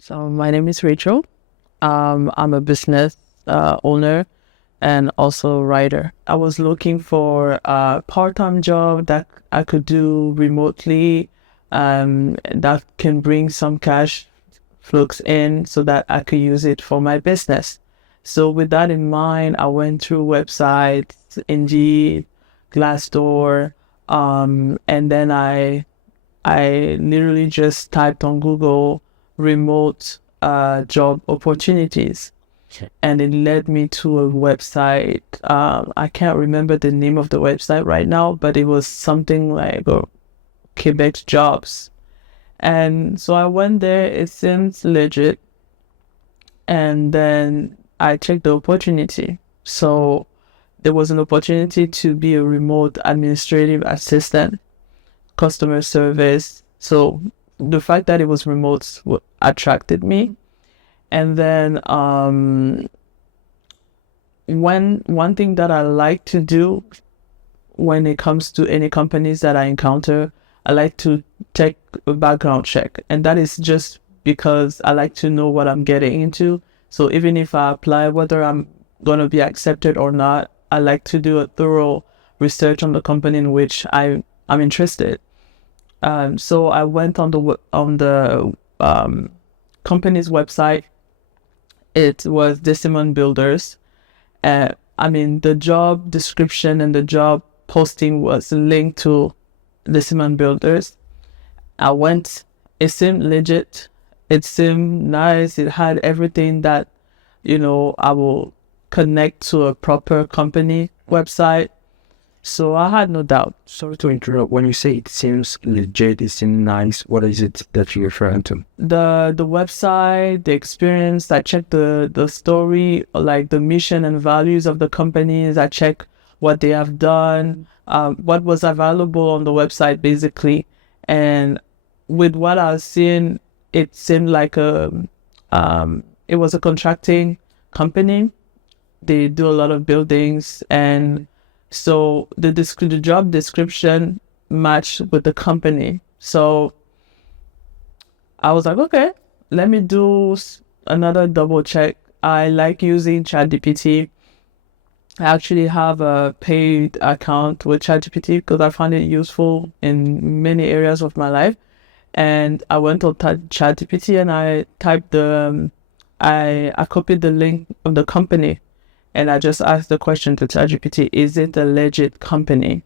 So my name is Rachel. I'm a business owner and also writer. I was looking for a part-time job that I could do remotely, that can bring some cash flux in so that I could use it for my business. So with that in mind, I went through websites, Indeed, Glassdoor, and then I literally just typed on Google remote job opportunities, and it led me to a website. I can't remember the name of the website right now, but it was something like Quebec Jobs. And so I went there. It seems legit. And then I checked the opportunity. So there was an opportunity to be a remote administrative assistant, customer service. So the fact that it was remote attracted me. And then one thing that I like to do when it comes to any companies that I encounter, I like to take a background check. And that is just because I like to know what I'm getting into. So even if I apply, whether I'm going to be accepted or not, I like to do a thorough research on the company in which I'm interested. So I went on the company's website. It was Decimal Builders. The job description and the job posting was linked to Decimal Builders. I went. It seemed legit. It seemed nice. It had everything that, I will connect to a proper company website. So I had no doubt. Sorry to interrupt. When you say it seems legit, it seems nice, what is it that you're referring to? The website, the experience. I checked the story, like the mission and values of the companies. I checked what they have done, what was available on the website, basically. And with what I was seeing, it seemed like it was a contracting company. They do a lot of buildings, and so the job description matched with the company. So I was like, okay, let me do another double check. I like using ChatGPT. I actually have a paid account with ChatGPT because I find it useful in many areas of my life. And I went on ChatGPT and I typed I copied the link of the company. And I just asked the question to ChatGPT, is it a legit company?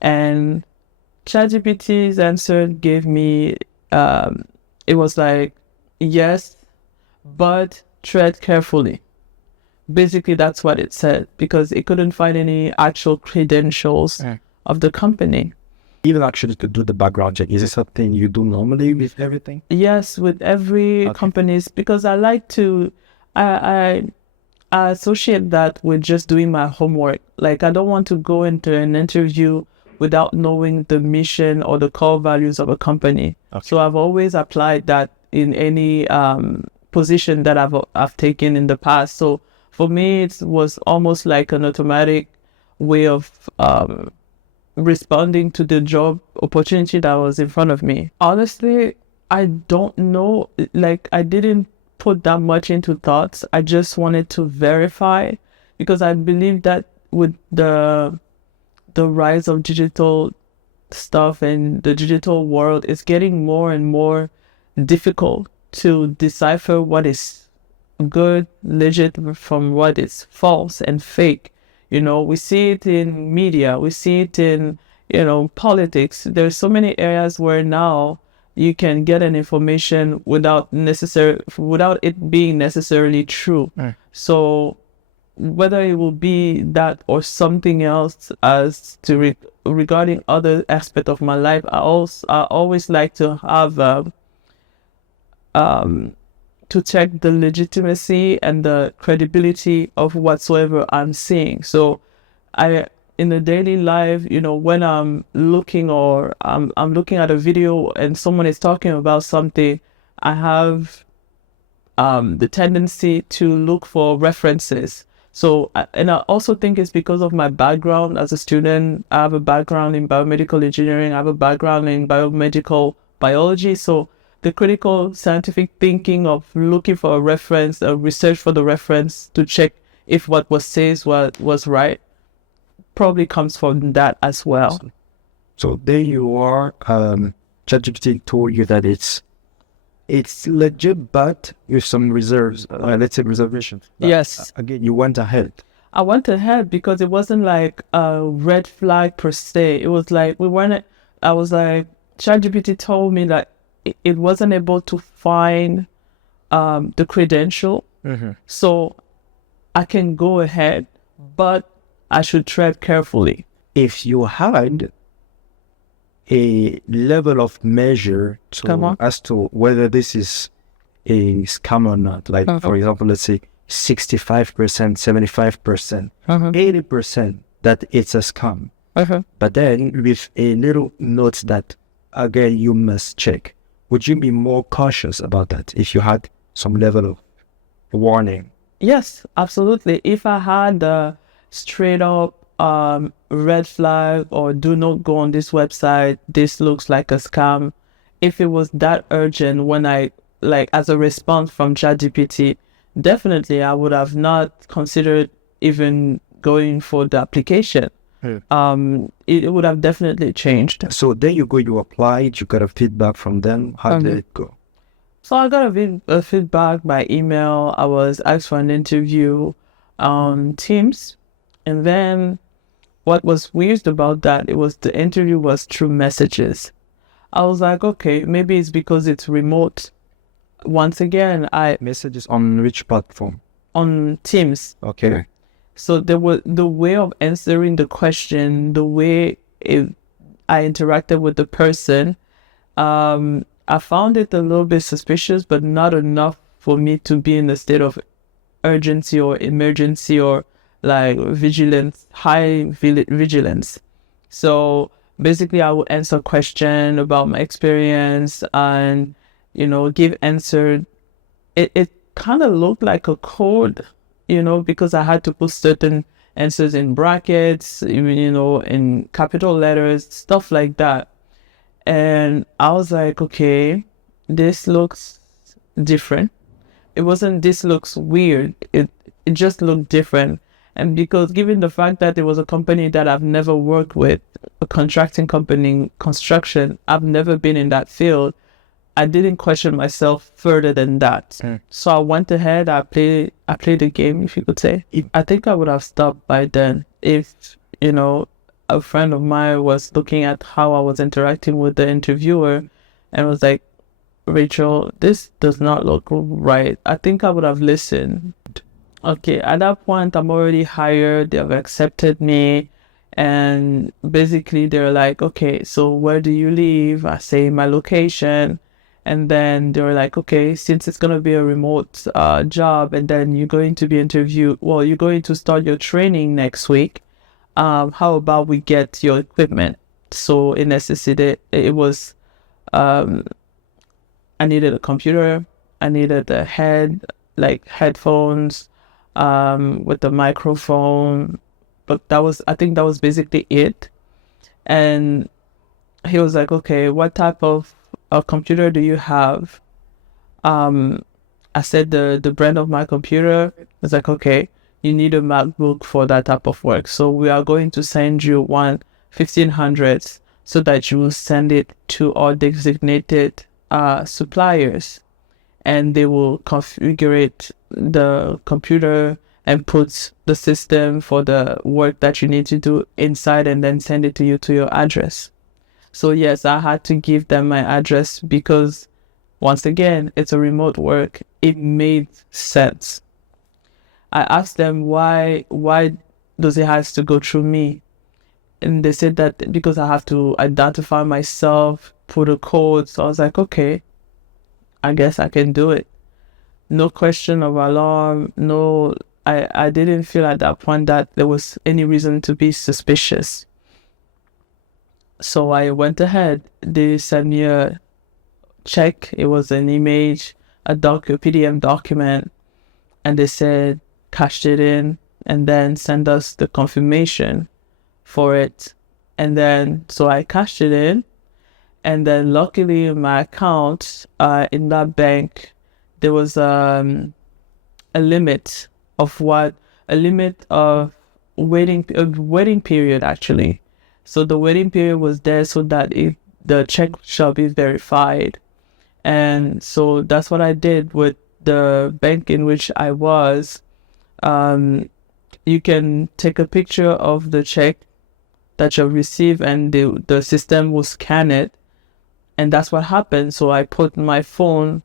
And ChatGPT's answer gave me, it was like, yes, but tread carefully. Basically, that's what it said, because it couldn't find any actual credentials of the company. Even actually to do the background check, is it something you do normally with everything? Yes, with every companies, because I like to, I associate that with just doing my homework. Like, I don't want to go into an interview without knowing the mission or the core values of a company. So I've always applied that in any position that I've taken in the past. So for me, it was almost like an automatic way of responding to the job opportunity that was in front of me. Honestly, I don't know. Like, I didn't put that much into thoughts. I just wanted to verify, because I believe that with the rise of digital stuff and the digital world, it's getting more and more difficult to decipher what is good, legit, from what is false and fake. We see it in media, we see it in, politics. There's so many areas where now you can get an information without it being necessarily true. So whether it will be that or something else as to regarding other aspect of my life, I always like to have to check the legitimacy and the credibility of whatsoever I'm seeing. So in the daily life, when I'm looking or I'm looking at a video and someone is talking about something, I have the tendency to look for references. So, and I also think it's because of my background as a student. I have a background in biomedical engineering. I have a background in biomedical biology. So the critical scientific thinking of looking for a reference, a research for the reference to check if what was said was right, probably comes from that as well. So there you are. ChatGPT told you that it's legit, but with some reserves. Let's say reservations. But, Yes. Again, you went ahead. I went ahead because it wasn't like a red flag per se. It was like I was like, ChatGPT told me that it wasn't able to find the credential. So I can go ahead, but I should tread carefully. If you had a level of measure as to whether this is a scam or not, like for example, let's say 65%, 75%, 80% that it's a scam. But then with a little note that, again, you must check. Would you be more cautious about that if you had some level of warning? Yes, absolutely. If I had a straight up red flag or do not go on this website, this looks like a scam, if it was that urgent when I, like, as a response from ChatGPT, definitely I would have not considered even going for the application. It would have definitely changed. So there you go, you applied, you got a feedback from them. How did it go? So I got a feedback by email. I was asked for an interview on Teams. And then what was weird about that, it was the interview was through messages. I was like, okay, maybe it's because it's remote. Once again, Messages on which platform? On Teams. Okay. So there was the way of answering the question, the way I interacted with the person. I found it a little bit suspicious, but not enough for me to be in a state of urgency or emergency or like vigilance, high vigilance. So basically, I would answer a question about my experience and, give answer. It kind of looked like a code, because I had to put certain answers in brackets, in capital letters, stuff like that. And I was like, okay, this looks different. It wasn't, this looks weird. It just looked different. And because given the fact that it was a company that I've never worked with, a contracting company, construction, I've never been in that field, I didn't question myself further than that. So I went ahead, I played the game, if you could say. I think I would have stopped by then if, a friend of mine was looking at how I was interacting with the interviewer and was like, Rachel, this does not look right. I think I would have listened. Okay, at that point, I'm already hired. They have accepted me. And basically, they're like, okay, so where do you live? I say my location. And then they were like, okay, since it's going to be a remote job and then you're going to be interviewed, well, you're going to start your training next week. How about we get your equipment? So in necessity, it was, I needed a computer. I needed a headphones, with the microphone. But I think that was basically it. And he was like, okay, what type of a computer do you have? I said the brand of my computer. It's like, okay, you need a MacBook for that type of work. So we are going to send you one 1500s so that you will send it to our designated suppliers, and they will configure the computer and put the system for the work that you need to do inside and then send it to you to your address. So yes, I had to give them my address because once again, it's a remote work. It made sense. I asked them why does it have to go through me? And they said that because I have to identify myself, put a code. So I was like, okay, I guess I can do it. No question of alarm. No, I didn't feel at that point that there was any reason to be suspicious. So I went ahead. They sent me a check. It was an image, a PDF document. And they said, cashed it in and then send us the confirmation for it. And then, so I cashed it in And then luckily in my account, in that bank, there was a limit of waiting period actually. So the waiting period was there so that the check shall be verified. And so that's what I did with the bank in which I was. You can take a picture of the check that you receive and the system will scan it. And that's what happened. So I put my phone,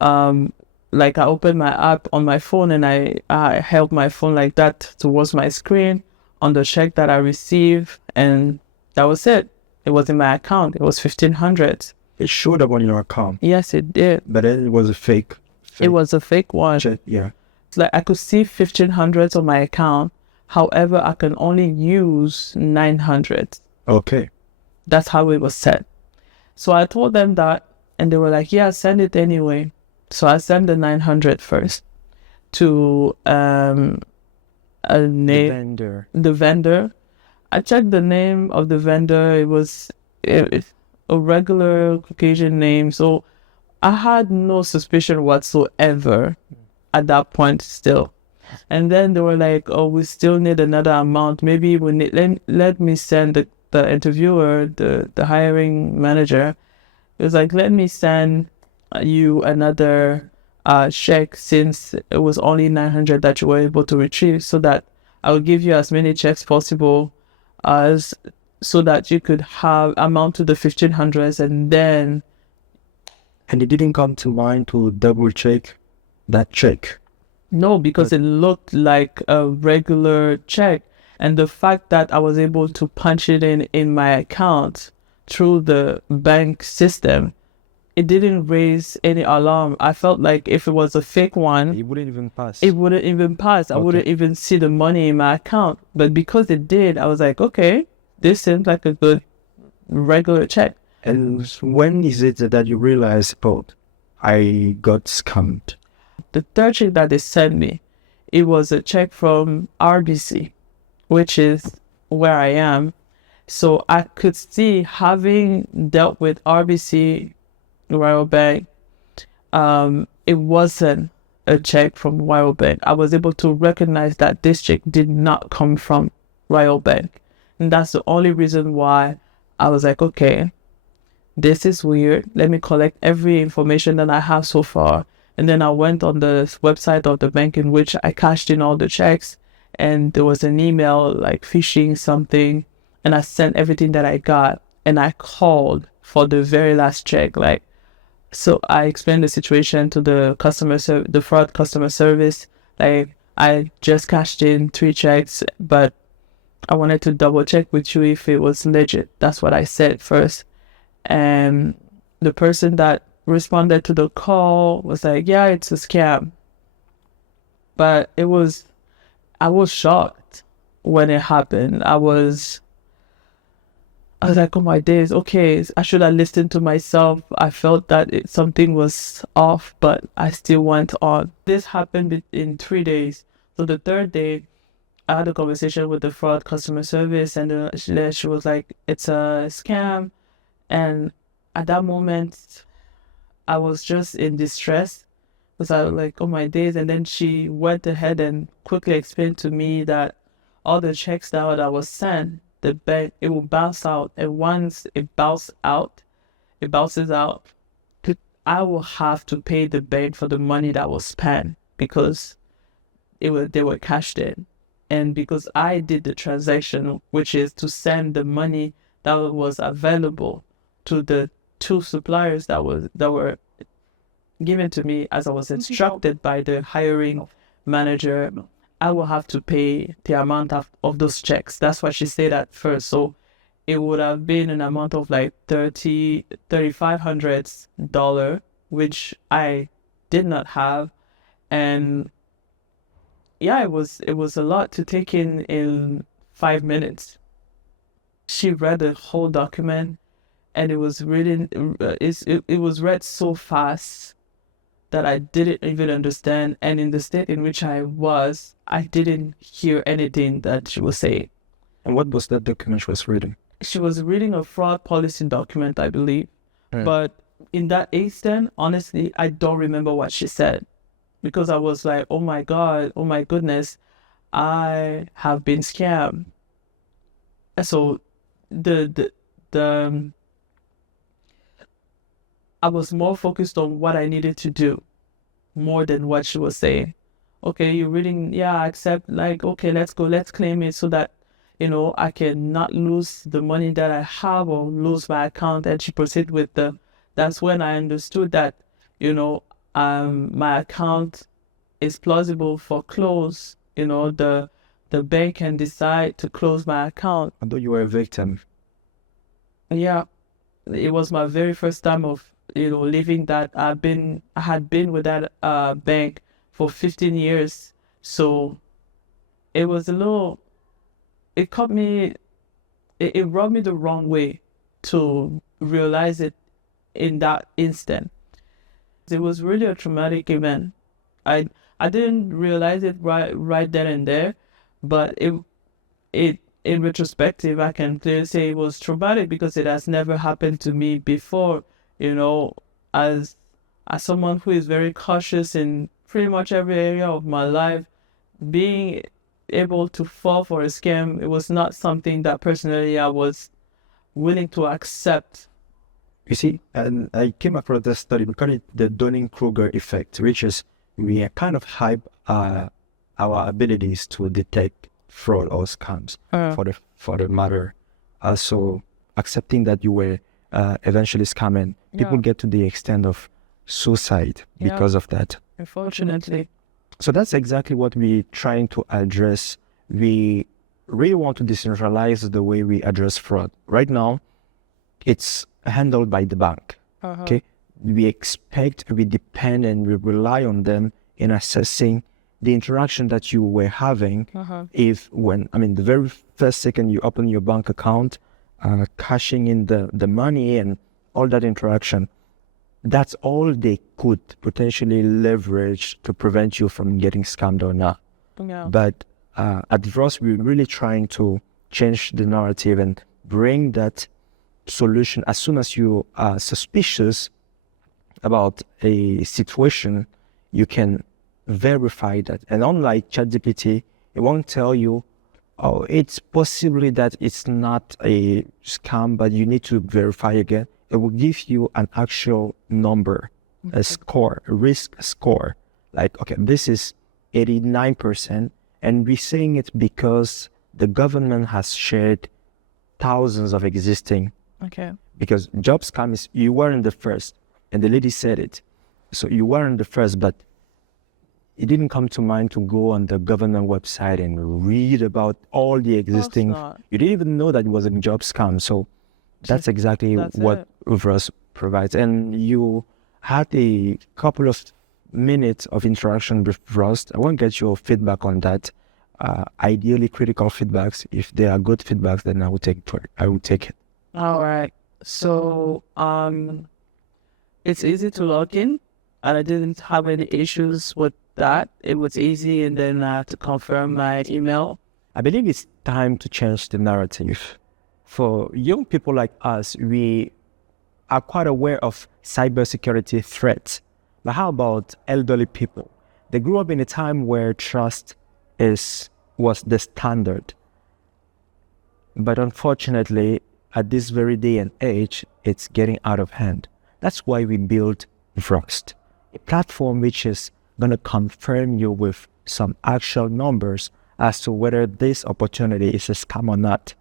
like I opened my app on my phone and I held my phone like that towards my screen on the check that I received. And that was it. It was in my account. It was $1,500. It showed up on your account. Yes, it did. But then it was a fake. It was a fake one. Yeah. It's like I could see $1,500 on my account. However, I can only use $900. Okay. That's how it was set. So I told them that, and they were like, yeah, send it anyway. So I sent the $900 first to the vendor. I checked the name of the vendor. It was a regular Caucasian name. So I had no suspicion whatsoever at that point still. And then they were like, oh, we still need another amount. Maybe we need, let me send the interviewer, the hiring manager. It was like, let me send you another check since it was only $900 that you were able to retrieve, so that I will give you as many checks possible so that you could have amount to the $1,500. And it didn't come to mind to double check that check? No, because it looked like a regular check. And the fact that I was able to punch it in my account through the bank system, it didn't raise any alarm. I felt like if it was a fake one, it wouldn't even pass. It wouldn't even pass. I wouldn't even see the money in my account. But because it did, I was like, okay, this seems like a good regular check. And when is it that you realize, oh, I got scammed? The third check that they sent me, it was a check from RBC, which is where I am. So I could see, having dealt with RBC, Royal Bank, it wasn't a check from Royal Bank. I was able to recognize that this check did not come from Royal Bank. And that's the only reason why I was like, okay, this is weird. Let me collect every information that I have so far. And then I went on the website of the bank in which I cashed in all the checks, and there was an email like phishing something, and I sent everything that I got, and I called for the very last check. So I explained the situation to the the fraud customer service. Like, I just cashed in 3 checks, but I wanted to double check with you if it was legit. That's what I said first. And the person that responded to the call was like, yeah, it's a scam. But I was shocked when it happened. I was like, oh my days, okay, I should have listened to myself. I felt that something was off, but I still went on. This happened in 3 days. So the third day, I had a conversation with the fraud customer service, and she was like, it's a scam. And at that moment, I was just in distress, because I was like, oh my days. And then she went ahead and quickly explained to me that all the checks that was sent, the bank, it will bounce out. And once it bounces out, I will have to pay the bank for the money that was spent, because they were cashed in. And because I did the transaction, which is to send the money that was available to the 2 suppliers that were given to me as I was instructed by the hiring manager, I will have to pay the amount of those checks. That's what she said at first. So it would have been an amount of like $3,500, which I did not have. And yeah, it was a lot to take in 5 minutes. She read the whole document, and it was read so fast that I didn't even understand. And in the state in which I was, I didn't hear anything that she was saying. And what was that document she was reading? She was reading a fraud policy document, I believe. But in that instant, honestly, I don't remember what she said, because I was like, oh my God, oh my goodness, I have been scammed. So the I was more focused on what I needed to do more than what she was saying. Okay, you're reading, yeah, I accept, like, okay, let's go, let's claim it so that, I can not lose the money that I have or lose my account. And she proceeded with that's when I understood that, my account is plausible for close. The bank can decide to close my account. Although you were a victim. Yeah, it was my very first time of leaving that. I had been with that bank for 15 years, so it was it caught me, it rubbed me the wrong way to realize it in that instant. It was really a traumatic event. I didn't realize it right then and there, but it in retrospective, I can clearly say it was traumatic because it has never happened to me before. As someone who is very cautious in pretty much every area of my life, being able to fall for a scam, it was not something that personally I was willing to accept. You see, and I came across this study, we call it the Dunning-Kruger effect, which is we kind of hype our abilities to detect fraud or scams for the matter. Also, accepting that you were eventually scammed, people get to the extent of suicide because of that. Unfortunately. So that's exactly what we're trying to address. We really want to decentralize the way we address fraud. Right now, it's handled by the bank. Okay, we depend and we rely on them in assessing the interaction that you were having. The very first second you open your bank account, cashing in the money and all that interaction, that's all they could potentially leverage to prevent you from getting scammed or not. But at Vraust, we're really trying to change the narrative and bring that solution. As soon as you are suspicious about a situation, you can verify that. And unlike ChatGPT, it won't tell you, oh, it's possibly that it's not a scam, but you need to verify again. It will give you an actual number, a score, a risk score. Like, okay, this is 89%. And we're saying it because the government has shared thousands of existing. Because job scam is, you weren't the first. And the lady said it. So you weren't the first, but it didn't come to mind to go on the government website and read about all the existing. You didn't even know that it was a job scam. So that's exactly what Vraust provides. And you had a couple of minutes of interaction with Vraust. I want to get your feedback on that. Ideally, critical feedbacks. If they are good feedbacks, then I will take it. All right. So it's easy to log in, and I didn't have any issues with that. It was easy, and then I had to confirm my email. I believe it's time to change the narrative. For young people like us, we are quite aware of cybersecurity threats. But how about elderly people? They grew up in a time where trust was the standard. But unfortunately, at this very day and age, it's getting out of hand. That's why we built Vraust, a platform which is going to confirm you with some actual numbers as to whether this opportunity is a scam or not.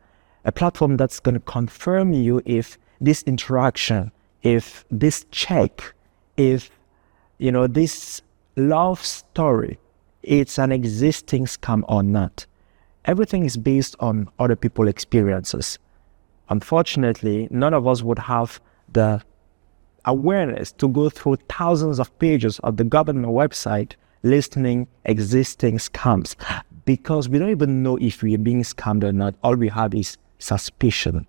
A platform that's going to confirm you if this interaction, if this check, if this love story, it's an existing scam or not. Everything is based on other people's experiences. Unfortunately, none of us would have the awareness to go through thousands of pages of the government website listing existing scams, because we don't even know if we're being scammed or not. All we have is suspicion.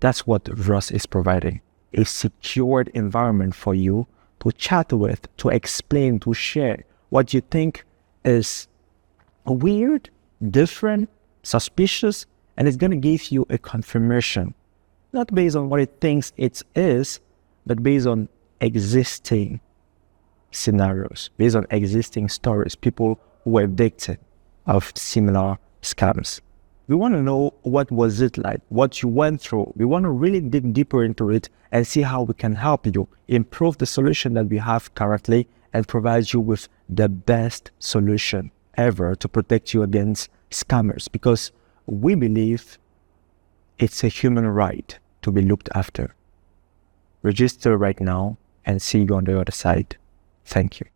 That's what Vraust is providing, a secured environment for you to chat with, to explain, to share what you think is weird, different, suspicious, and it's going to give you a confirmation. not based on what it thinks it is, but based on existing scenarios, based on existing stories, people who were victims of similar scams. We want to know what was it like, what you went through. We want to really dig deeper into it and see how we can help you improve the solution that we have currently and provide you with the best solution ever to protect you against scammers, because we believe it's a human right to be looked after. Register right now and see you on the other side. Thank you.